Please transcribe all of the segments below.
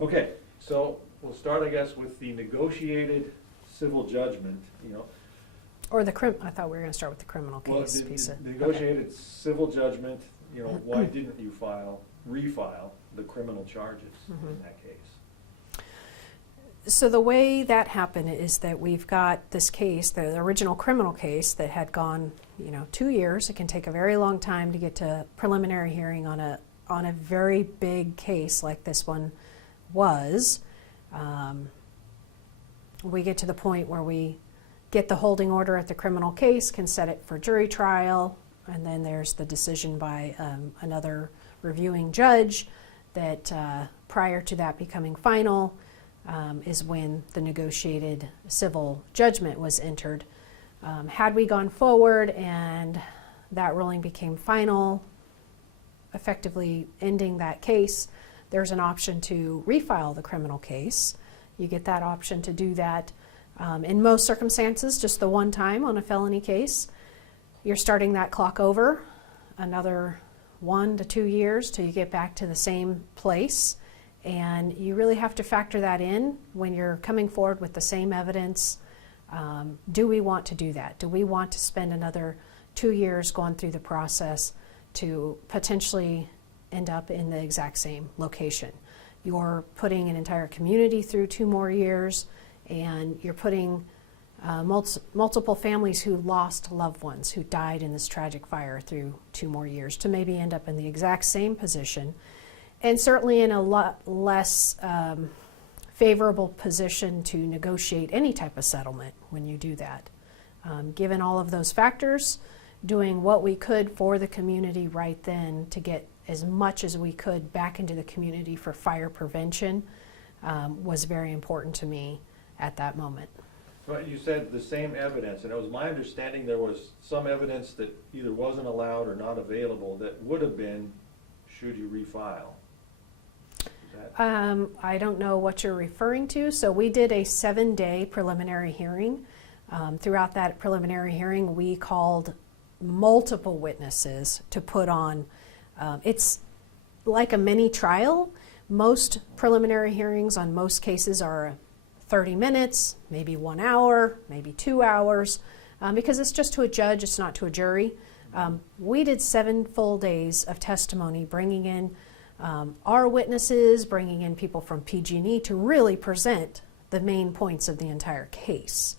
Okay, so we'll start, I guess, with the negotiated civil judgment, you know. Or I thought we were going to start with the criminal case piece. The negotiated civil judgment, you know, why didn't you refile the criminal charges in that case? So the way that happened is that we've got this case, the original criminal case that had gone, 2 years. It can take a very long time to get to preliminary hearing on a very big case like this one was. We get to the point where we get the holding order at the criminal case, can set it for jury trial, and then there's the decision by another reviewing judge that prior to that becoming final is when the negotiated civil judgment was entered. Had we gone forward and that ruling became final, effectively ending that case, there's an option to refile the criminal case. You get that option to do that in most circumstances, just the one time on a felony case. You're starting that clock over another 1 to 2 years till you get back to the same place. And you really have to factor that in when you're coming forward with the same evidence. Do we want to do that? Do we want to spend another 2 years going through the process to potentially end up in the exact same location? You're putting an entire community through 2 more years, and you're putting multiple families who lost loved ones who died in this tragic fire through 2 more years to maybe end up in the exact same position, and certainly in a lot less favorable position to negotiate any type of settlement when you do that. Given all of those factors, doing what we could for the community right then to get as much as we could back into the community for fire prevention was very important to me at that moment. But you said the same evidence, and it was my understanding there was some evidence that either wasn't allowed or not available that would have been should you refile. I don't know what you're referring to. So we did a 7-day preliminary hearing. Throughout that preliminary hearing, we called multiple witnesses to put on. It's like a mini trial. Most preliminary hearings on most cases are 30 minutes, maybe 1 hour, maybe 2 hours, because it's just to a judge, it's not to a jury. We did 7 full days of testimony, bringing in our witnesses, bringing in people from PG&E to really present the main points of the entire case.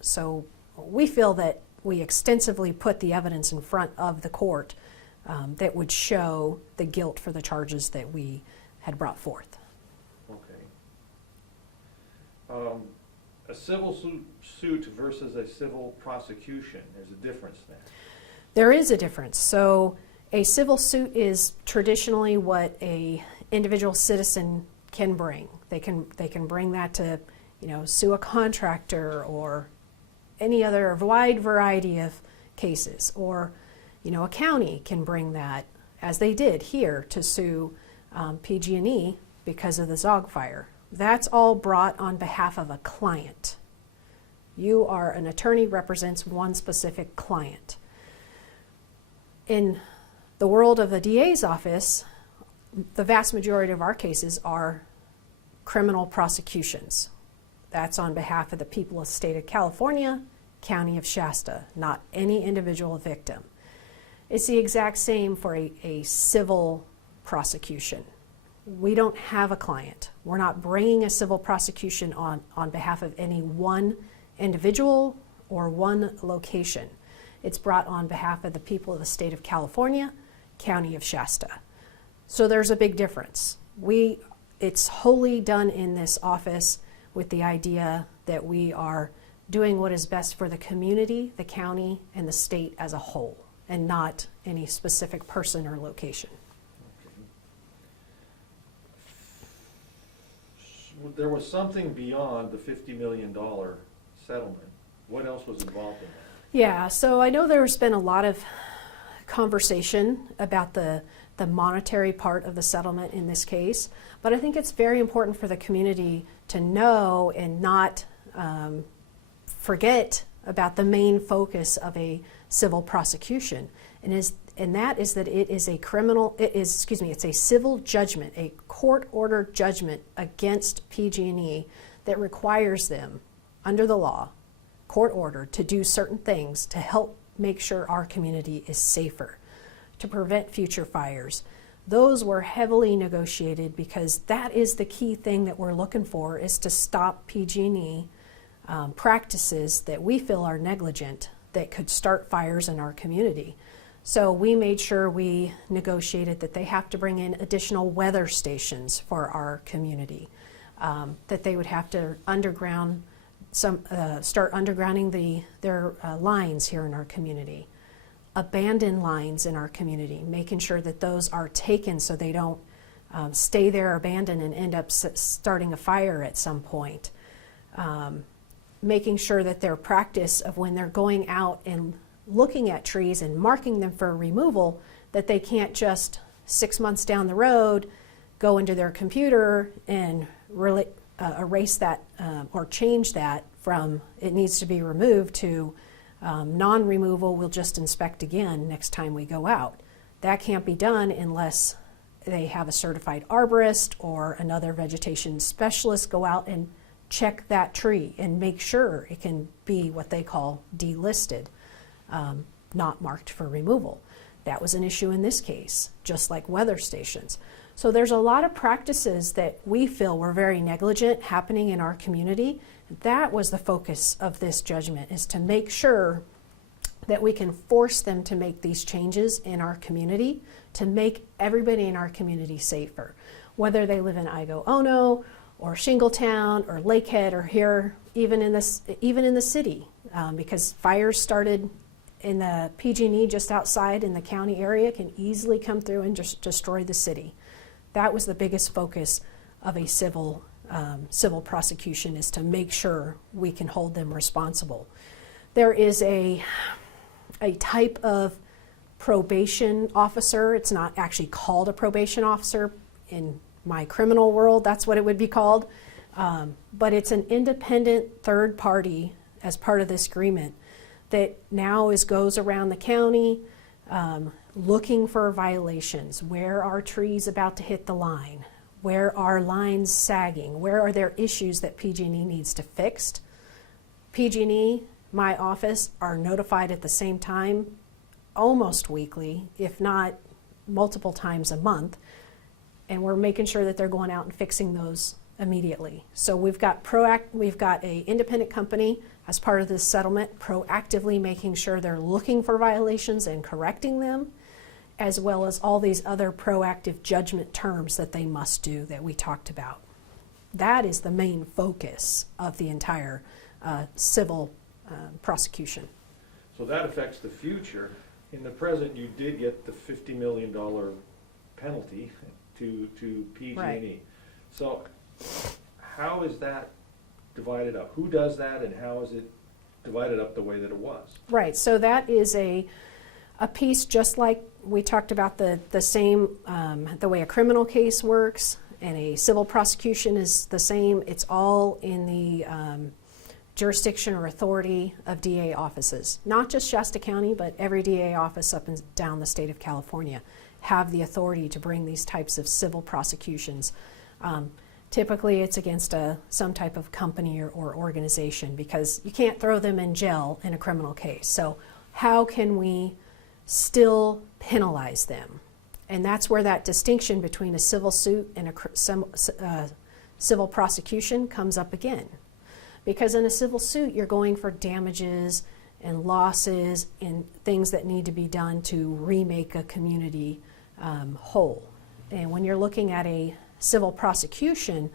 So we feel that we extensively put the evidence in front of the court that would show the guilt for the charges that we had brought forth. Okay. A civil suit versus a civil prosecution, there's a difference there. There is a difference. So a civil suit is traditionally what a individual citizen can bring. They can bring that to, sue a contractor or any other wide variety of cases. Or, a county can bring that, as they did here, to sue PG&E because of the Zogg fire. That's all brought on behalf of a client. You are an attorney, represents one specific client. In the world of the DA's office, the vast majority of our cases are criminal prosecutions. That's on behalf of the people of the state of California, county of Shasta, not any individual victim. It's the exact same for a civil prosecution. We don't have a client. We're not bringing a civil prosecution on behalf of any one individual or one location. It's brought on behalf of the people of the state of California, county of Shasta. So there's a big difference. It's wholly done in this office with the idea that we are doing what is best for the community, the county, and the state as a whole, and not any specific person or location. Okay. There was something beyond the $50 million settlement. What else was involved in that? Yeah, so I know there's been a lot of conversation about the monetary part of the settlement in this case, but I think it's very important for the community to know and not forget about the main focus of a civil prosecution, and and that is that it's a civil judgment, a court-ordered judgment against PG&E that requires them, under the law, court-ordered, to do certain things to help make sure our community is safer, to prevent future fires. Those were heavily negotiated because that is the key thing that we're looking for, is to stop PG&E practices that we feel are negligent that could start fires in our community. So we made sure we negotiated that they have to bring in additional weather stations for our community, that they would have to start undergrounding their lines here in our community, abandon lines in our community, making sure that those are taken so they don't stay there abandoned and end up starting a fire at some point. Making sure that their practice of when they're going out and looking at trees and marking them for removal, that they can't just 6 months down the road go into their computer and erase that or change that from it needs to be removed to non-removal, we'll just inspect again next time we go out. That can't be done unless they have a certified arborist or another vegetation specialist go out and check that tree and make sure it can be what they call delisted, not marked for removal. That was an issue in this case, just like weather stations. So there's a lot of practices that we feel were very negligent happening in our community. That was the focus of this judgment, is to make sure that we can force them to make these changes in our community to make everybody in our community safer, whether they live in Igo-Ono or Shingletown or Lakehead or here, even in the city, because fires started in the PG&E just outside in the county area can easily come through and just destroy the city. That was the biggest focus of a civil prosecution, is to make sure we can hold them responsible. There is a type of probation officer. It's not actually called a probation officer in my criminal world, that's what it would be called. But it's an independent third party as part of this agreement that now goes around the county looking for violations. Where are trees about to hit the line? Where are lines sagging? Where are there issues that PG&E needs to fix? PG&E, my office, are notified at the same time, almost weekly, if not multiple times a month, and we're making sure that they're going out and fixing those immediately. So we've got a independent company as part of this settlement proactively making sure they're looking for violations and correcting them, as well as all these other proactive judgment terms that they must do that we talked about. That is the main focus of the entire civil prosecution. So that affects the future. In the present, you did get the $50 million penalty to PG&E. Right. So how is that divided up? Who does that, and how is it divided up the way that it was? Right, so that is a piece just like we talked about the same, the way a criminal case works and a civil prosecution is the same. It's all in the jurisdiction or authority of DA offices. Not just Shasta County, but every DA office up and down the state of California have the authority to bring these types of civil prosecutions. Typically it's against some type of company or organization, because you can't throw them in jail in a criminal case. So how can we still penalize them? And that's where that distinction between a civil suit and a civil prosecution comes up again. Because in a civil suit, you're going for damages and losses and things that need to be done to remake a community whole. And when you're looking at a civil prosecution,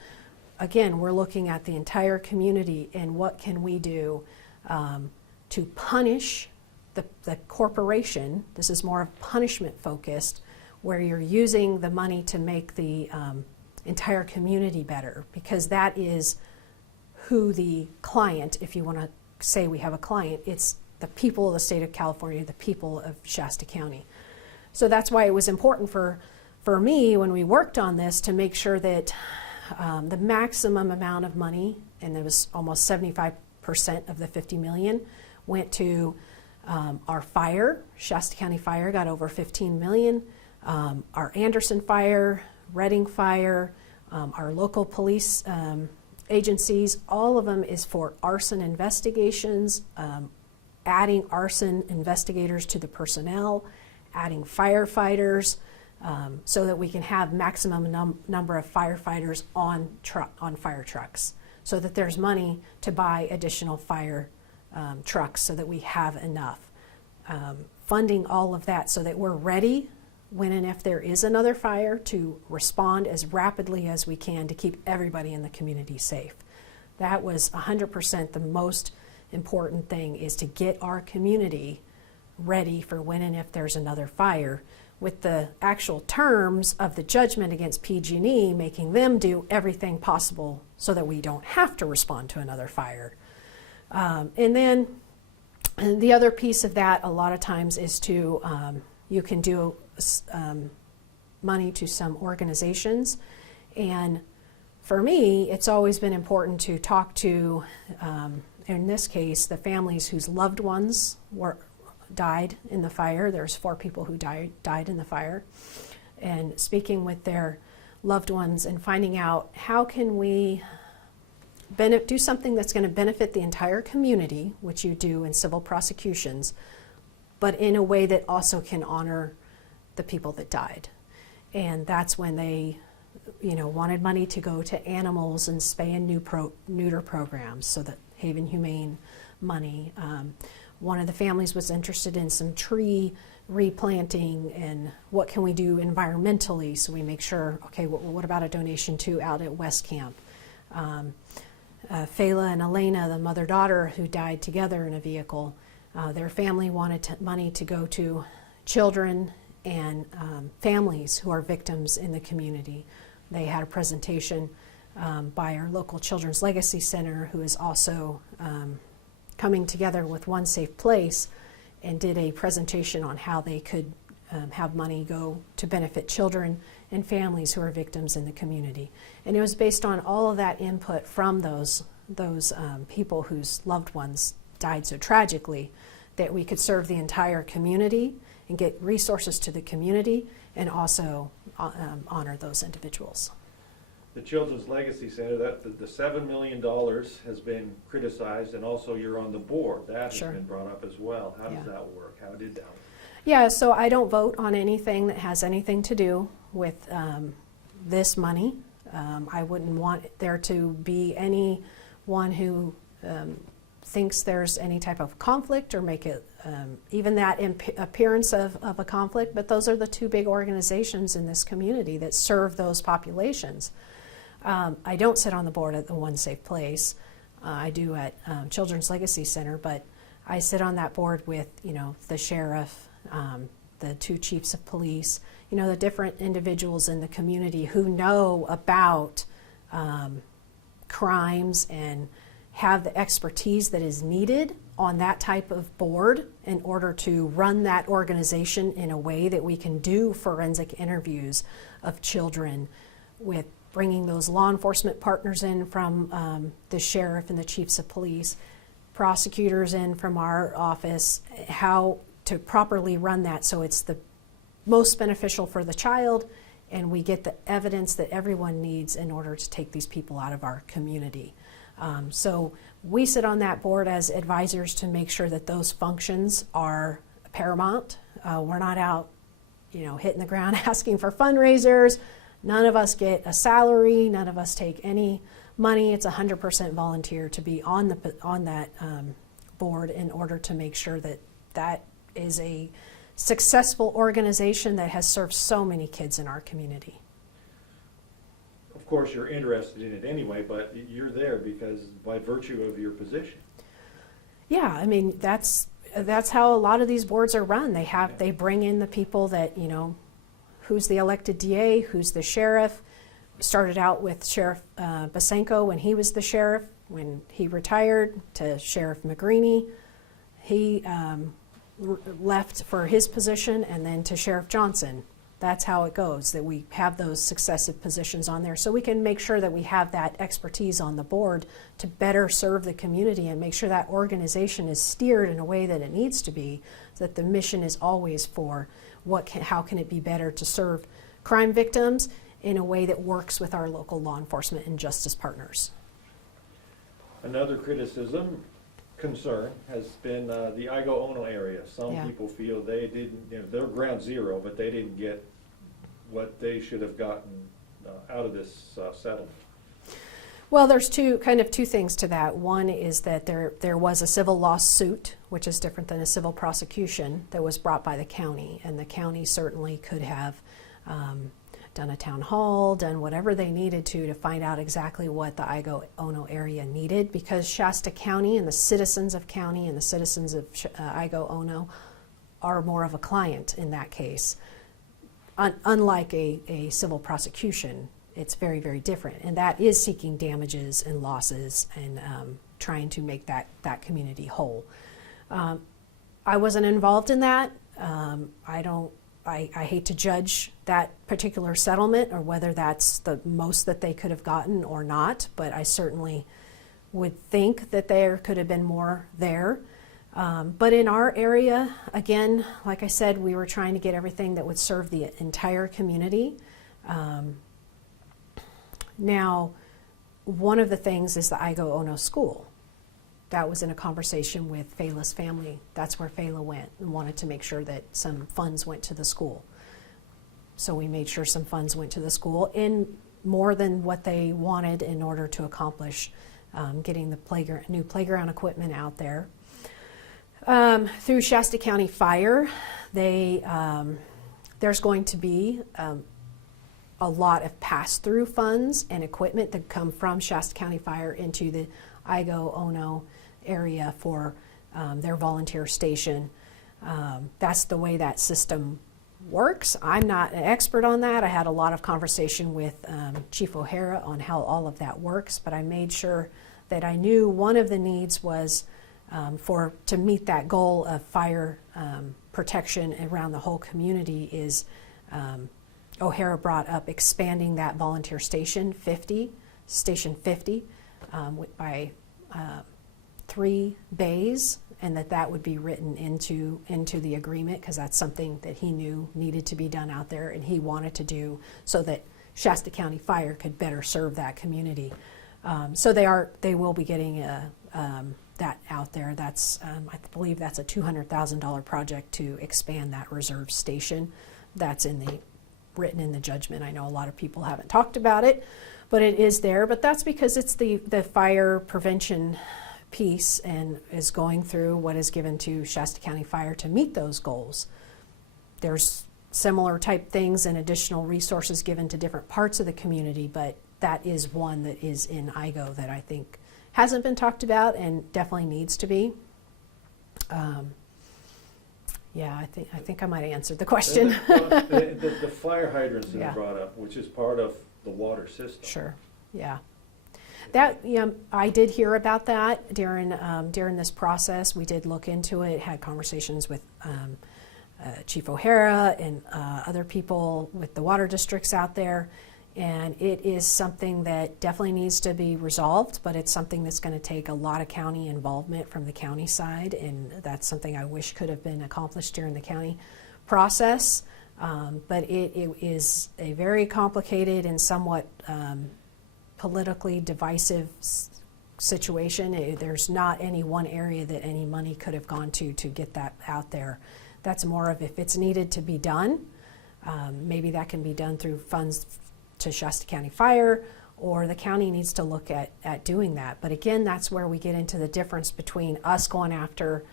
again, we're looking at the entire community and what can we do to punish the corporation. This is more of punishment focused, where you're using the money to make the entire community better, because that is who the client, if you want to say we have a client, it's the people of the state of California, the people of Shasta County. So that's why it was important for me when we worked on this to make sure that the maximum amount of money, and it was almost 75% of the $50 million, went to Our fire, Shasta County Fire, got over $15 million. Our Anderson Fire, Reading Fire, our local police agencies, all of them is for arson investigations, adding arson investigators to the personnel, adding firefighters, so that we can have maximum number of firefighters on fire trucks, so that there's money to buy additional fire trucks so that we have enough. Funding all of that so that we're ready when and if there is another fire to respond as rapidly as we can to keep everybody in the community safe. That was 100% the most important thing, is to get our community ready for when and if there's another fire, with the actual terms of the judgment against PG&E making them do everything possible so that we don't have to respond to another fire. And then the other piece of that a lot of times is to, you can do money to some organizations. And for me, it's always been important to talk to, in this case, the families whose loved ones died in the fire. There's 4 people who died in the fire. And speaking with their loved ones and finding out how can we do something that's going to benefit the entire community, which you do in civil prosecutions, but in a way that also can honor the people that died. And that's when they, wanted money to go to animals and spay and neuter programs, so that Haven Humane money. One of the families was interested in some tree replanting and what can we do environmentally, so we make sure, okay, what about a donation to out at West Camp? Fela and Elena, the mother-daughter who died together in a vehicle, their family wanted money to go to children and families who are victims in the community. They had a presentation by our local Children's Legacy Center, who is also coming together with One Safe Place, and did a presentation on how they could have money go to benefit children and families who are victims in the community. And it was based on all of that input from those people whose loved ones died so tragically, that we could serve the entire community and get resources to the community, and also honor those individuals. The Children's Legacy Center, the $7 million has been criticized, and also you're on the board. That Sure. has been brought up as well. How Yeah. does that work? How did that work? Yeah, so I don't vote on anything that has anything to do with this money. I wouldn't want there to be anyone who thinks there's any type of conflict, or make it even that appearance of a conflict, but those are the 2 big organizations in this community that serve those populations. I don't sit on the board at the One Safe Place. I do at Children's Legacy Center, but I sit on that board with, the sheriff, the 2 chiefs of police, the different individuals in the community who know about crimes and have the expertise that is needed on that type of board in order to run that organization in a way that we can do forensic interviews of children, with bringing those law enforcement partners in from the sheriff and the chiefs of police, prosecutors in from our office, how to properly run that so it's the most beneficial for the child, and we get the evidence that everyone needs in order to take these people out of our community. So we sit on that board as advisors to make sure that those functions are paramount. We're not out, hitting the ground asking for fundraisers. None of us get a salary. None of us take any money. It's 100% volunteer to be on that board, in order to make sure that that is a successful organization that has served so many kids in our community. Of course, you're interested in it anyway, but you're there because by virtue of your position. Yeah, I mean, that's how a lot of these boards are run. They bring in the people that, who's the elected DA, who's the sheriff. Started out with Sheriff Basenko when he was the sheriff. When he retired, to Sheriff McGreeny. He left for his position, and then to Sheriff Johnson. That's how it goes, that we have those successive positions on there. So we can make sure that we have that expertise on the board to better serve the community and make sure that organization is steered in a way that it needs to be, so that the mission is always for how can it be better to serve crime victims in a way that works with our local law enforcement and justice partners. Another criticism, concern, has been the Igo-Ono area. Some Yeah. people feel they didn't, they're ground zero, but they didn't get what they should have gotten out of this settlement. Well, there's two things to that. One is that there was a civil lawsuit, which is different than a civil prosecution, that was brought by the county, and the county certainly could have done a town hall, done whatever they needed to find out exactly what the Igo-Ono area needed, because Shasta County and the citizens of county and the citizens of Igo-Ono are more of a client in that case. Unlike a civil prosecution, it's very, very different, and that is seeking damages and losses and trying to make that community whole. I wasn't involved in that. I hate to judge that particular settlement or whether that's the most that they could have gotten or not, but I certainly would think that there could have been more there. But in our area, again, like I said, we were trying to get everything that would serve the entire community. Now, one of the things is the Igo-Ono school. That was in a conversation with Fela's family. That's where Fela went and wanted to make sure that some funds went to the school. So we made sure some funds went to the school, in more than what they wanted in order to accomplish getting the new playground equipment out there. Through Shasta County Fire, there's going to be a lot of pass-through funds and equipment that come from Shasta County Fire into the Igo-Ono area for their volunteer station. That's the way that system works. I'm not an expert on that. I had a lot of conversation with Chief O'Hara on how all of that works, but I made sure that I knew one of the needs was to meet that goal of fire protection around the whole community is O'Hara brought up expanding that volunteer station 50 by 3 bays, and that would be written into the agreement, because that's something that he knew needed to be done out there and he wanted to do so that Shasta County Fire could better serve that community. So they will be getting that out there. That's I believe that's a $200,000 project to expand that reserve station. That's written in the judgment. I know a lot of people haven't talked about it, but it is there. But that's because it's the fire prevention piece and is going through what is given to Shasta County Fire to meet those goals. There's similar type things and additional resources given to different parts of the community, but that is one that is in Igo that I think hasn't been talked about and definitely needs to be. Yeah, I think I might have answered the question. The fire hydrants that Yeah. you brought up, which is part of the water system. Sure, yeah. That, I did hear about that during this process. We did look into it, had conversations with Chief O'Hara and other people with the water districts out there, and it is something that definitely needs to be resolved, but it's something that's going to take a lot of county involvement from the county side, and that's something I wish could have been accomplished during the county process. But it is a very complicated and somewhat politically divisive situation. There's not any one area that any money could have gone to get that out there. That's more of if it's needed to be done, maybe that can be done through funds to Shasta County Fire, or the county needs to look at doing that. But again, that's where we get into the difference between us going after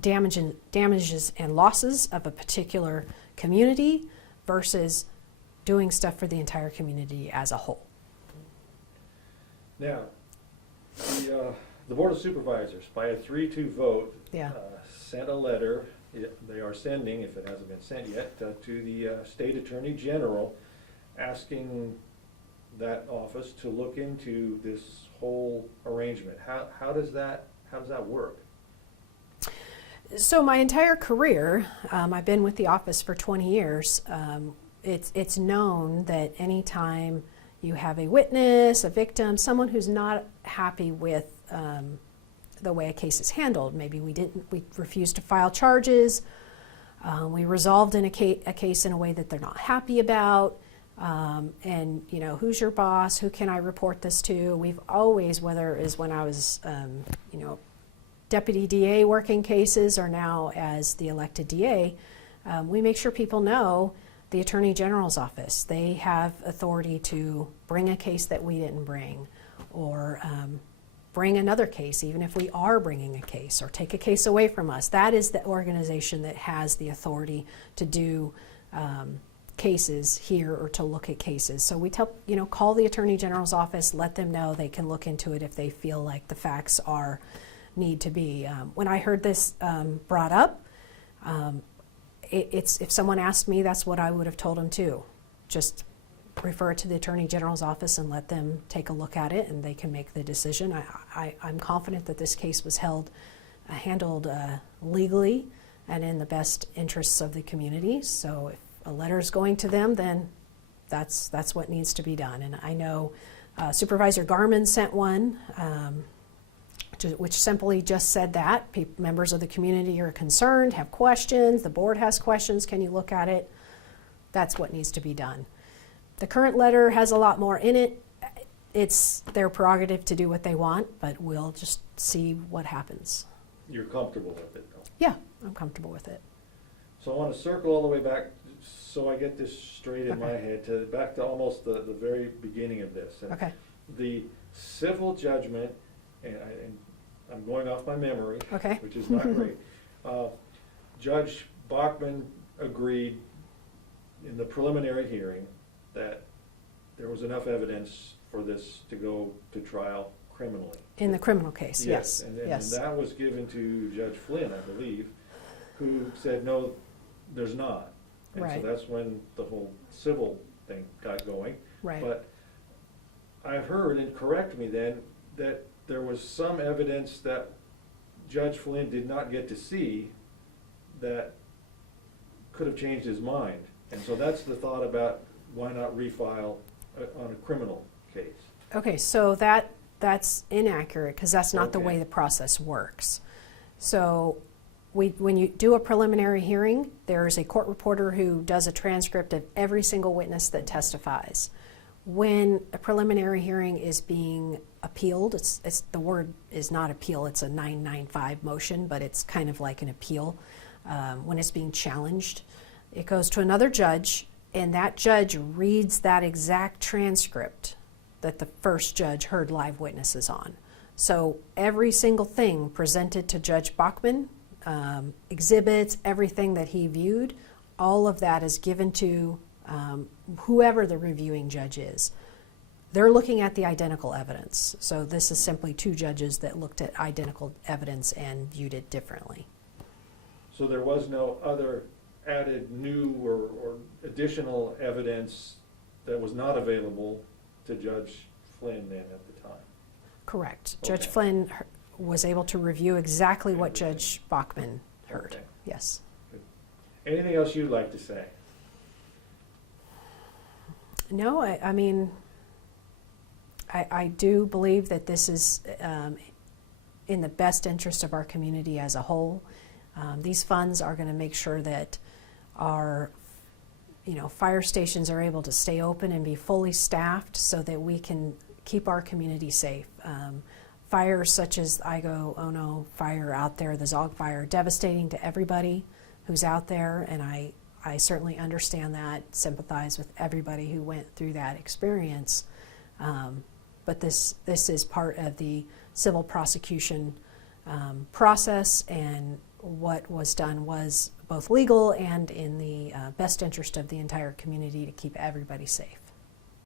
damages and losses of a particular community versus doing stuff for the entire community as a whole. Now, the Board of Supervisors, by a 3-2 vote, Yeah. sent a letter, they are sending, if it hasn't been sent yet, to the State Attorney General, asking that office to look into this whole arrangement. How does that work? So my entire career, I've been with the office for 20 years. It's known that anytime you have a witness, a victim, someone who's not happy with the way a case is handled, maybe we refused to file charges, we resolved a case in a way that they're not happy about, and who's your boss? Who can I report this to? We've always, whether it is when I was deputy DA working cases or now as the elected DA, we make sure people know the Attorney General's office. They have authority to bring a case that we didn't bring, or bring another case, even if we are bringing a case, or take a case away from us. That is the organization that has the authority to do cases here, or to look at cases. So we tell, call the Attorney General's office, let them know they can look into it if they feel like the facts need to be. When I heard this brought up, if someone asked me, that's what I would have told them too. Just refer it to the Attorney General's office and let them take a look at it, and they can make the decision. I'm confident that this case was handled legally and in the best interests of the community. So if a letter is going to them, then that's what needs to be done. And I know Supervisor Garman sent one, which simply just said that members of the community are concerned, have questions, the board has questions, can you look at it? That's what needs to be done. The current letter has a lot more in it. It's their prerogative to do what they want, but we'll just see what happens. You're comfortable with it, though? Yeah, I'm comfortable with it. So I want to circle all the way back, so I get this straight in my head, back to almost the very beginning of this. And Okay. the civil judgment, and I'm going off my memory, Okay. which is not great. Judge Bachman agreed in the preliminary hearing that there was enough evidence for this to go to trial criminally. In the criminal case, yes. And yes. that was given to Judge Flynn, I believe, who said, no, there's not. And Right. so that's when the whole civil thing got going. Right. But I heard, and correct me then, that there was some evidence that Judge Flynn did not get to see that could have changed his mind. And so that's the thought about why not refile on a criminal case. Okay, so that's inaccurate, because that's not the way the process works. So when you do a preliminary hearing, there is a court reporter who does a transcript of every single witness that testifies. When a preliminary hearing is being appealed, the word is not appeal, it's a 995 motion, but it's kind of like an appeal. When it's being challenged, it goes to another judge, and that judge reads that exact transcript that the first judge heard live witnesses on. So every single thing presented to Judge Bachman, exhibits, everything that he viewed, all of that is given to whoever the reviewing judge is. They're looking at the identical evidence. So this is simply two judges that looked at identical evidence and viewed it differently. So there was no other added new or additional evidence that was not available to Judge Flynn then at the time? Correct. Okay. Judge Flynn was able to review exactly what Judge Bachman heard. Okay. Yes. Anything else you'd like to say? No, I mean, I do believe that this is in the best interest of our community as a whole. These funds are going to make sure that our fire stations are able to stay open and be fully staffed so that we can keep our community safe. Fires such as the Igo Ono fire out there, the Zogg fire, devastating to everybody who's out there, and I certainly understand that, sympathize with everybody who went through that experience. But this is part of the civil prosecution process, and what was done was both legal and in the best interest of the entire community to keep everybody safe.